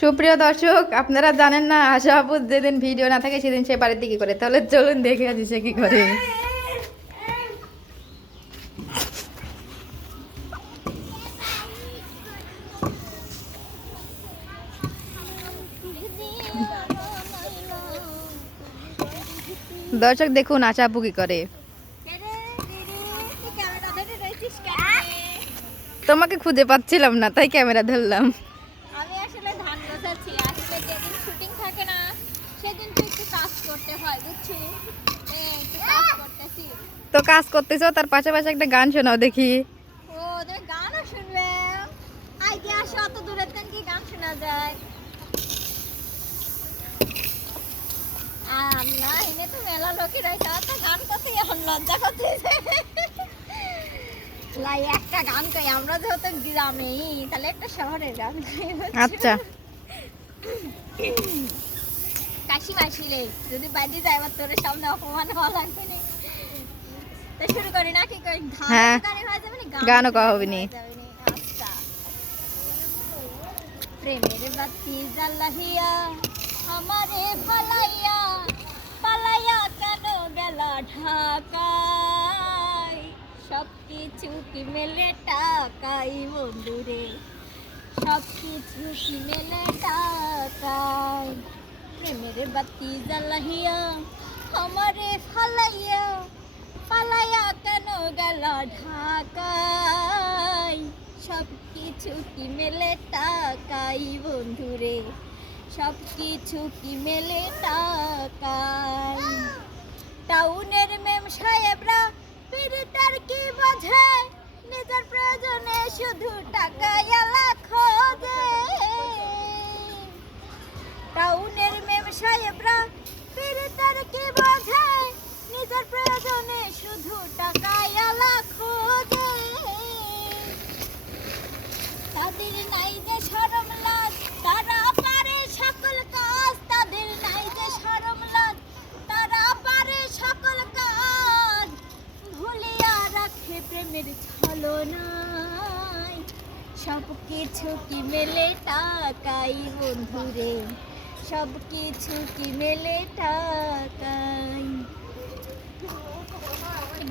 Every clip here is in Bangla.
সুপ্রিয় দর্শক, আপনারা জানেন না, আশা আপু যেদিন ভিডিও না থাকে সেদিন সে বাড়িতে কি করে? তাহলে চলুন দেখে আসি সে কি করে। দর্শক, দেখুন আশা কি করে। তোমাকে খুঁজে পাচ্ছিলাম না, তাই ক্যামেরা ধরলাম আমি আসলে ধান গোছাচ্ছি আসলে যেদিন শুটিং থাকে না সেদিন তো একটু কাজ করতে হয় বুঝছি এই, একটু কাজ করতেছি তো কাজ করতেছো তার পাশাপাশি একটা গান শোনাও দেখি। ও গানও শুনবে? আইতে আসো অত দূরের থেকে কি গান শোনা যায়? এনে তো মেলা অত গান করতে এখন লজ্জা করতেছে লাই একটা গান কই আমরা যেহেতু গ্রামেই তাহলে একটা গান গাই আচ্ছা। কাশি মাসিলে যদি বাইরে যাইবার তোর সামনে অপমান হওয়া লাগবে না। তো শুরু করি না কি হ্যাঁ। হয়ে যাবে না গানও কওয়া হবে নি। আচ্ছা। প্রেমের বাতি জ্বালাহিয়া আমারে ভালাইয়া পালাইয়া কেন গেলা ঢাকায়? সব কিছু কি মেলে টাকাই বন্ধুরে? সব কিছু কি মেলে টাকায়? প্রেমের বাতি জ্বালাহিয়া, আমারে ফালাইয়া পালাইয়া কেন গেল ঢাকায়? সব কিছু কি মেলে টাকাই বন্ধুরে সব কিছু কি মেলে টাকাই? টাউনের মেম সাহেবরা পীড়িতার কি বোঝে রাখে প্রেমের ছলনায় সব কিছু কি মেলে টাকাই বন্ধুরে সব কিছু কি মেলে টাকাই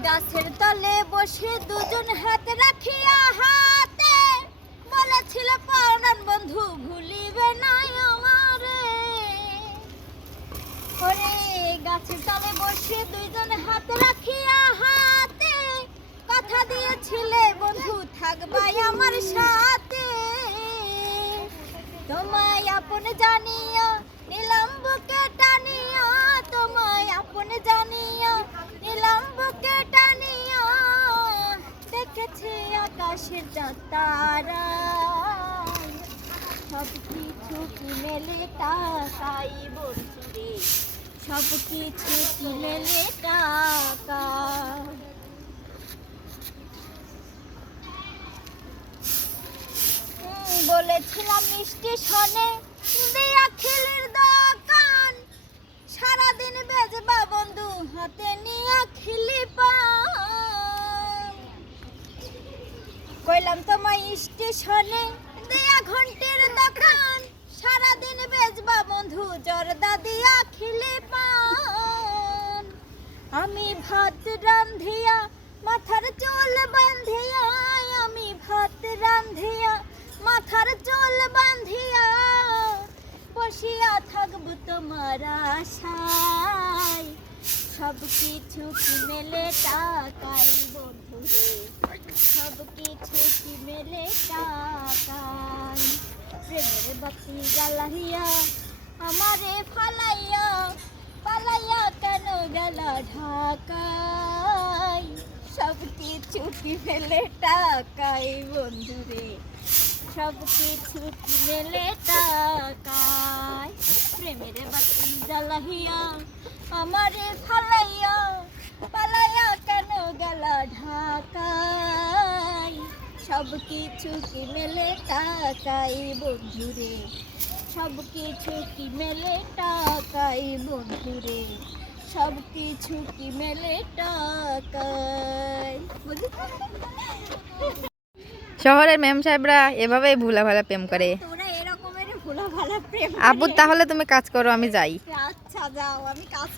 গাছের তলে বসে দুজন হাত রাখিয়া হাতে বলেছিল পাওনান বন্ধু, ভুলিবে না আমারে। গাছের তলে বসে দুইজন হাত রাখিয়া হাতে কথা দিয়েছিলে বন্ধু থাকবাই আমার সাথে। তোমায় আপন জানিয়া নিলাম বুকে টানিয়া, তোমায় আপন জানিয়া নিলাম বুকে টানিয়া। দেখেছি আকাশের তারা। সব কিছু কি মেলে টাকাই বন্ধুরে সব কিছু কি মেলে টাকা বলেছিলাম মিষ্টি শনে, দিয়া দোকান। সারাদিন বেজবা বন্ধু, হাতে নিয়ে খিলি কইলাম তোমায় স্টেশনে দিয়া ঘন্টির দোকান। সারাদিন বেজবা বন্ধু, জর্দা দিয়া খিলি আমি ভাত তোমার আশায় সব কিছু মেলে টাকাই বন্ধুরে সব কিছু কি মেলে টাকাই প্রেমের বাতি জ্বালাইয়া আমারে ফালাইয়া পালাইয়া কেন গেল ঢাকায়? সব কিছু কি মেলে টাকাই বন্ধুরে সব কিছু মেলে টাকায়? প্রেমের বাতি জ্বালাইয়া আমারে ফালাইয়া পালাইয়া কেন গেল ঢাকায় সব কিছু কি মেলে টাকাই বন্ধুরে সব কিছু কি মেলে টাকাই বন্ধুরে সব কিছু কি মেলে টাকাই শহরের মেম সাহেবরা এভাবেই ভুলা ভালা প্রেম করে। আব্বু তাহলে তুমি কাজ করো আমি যাই। আচ্ছা যাও আমি কাজ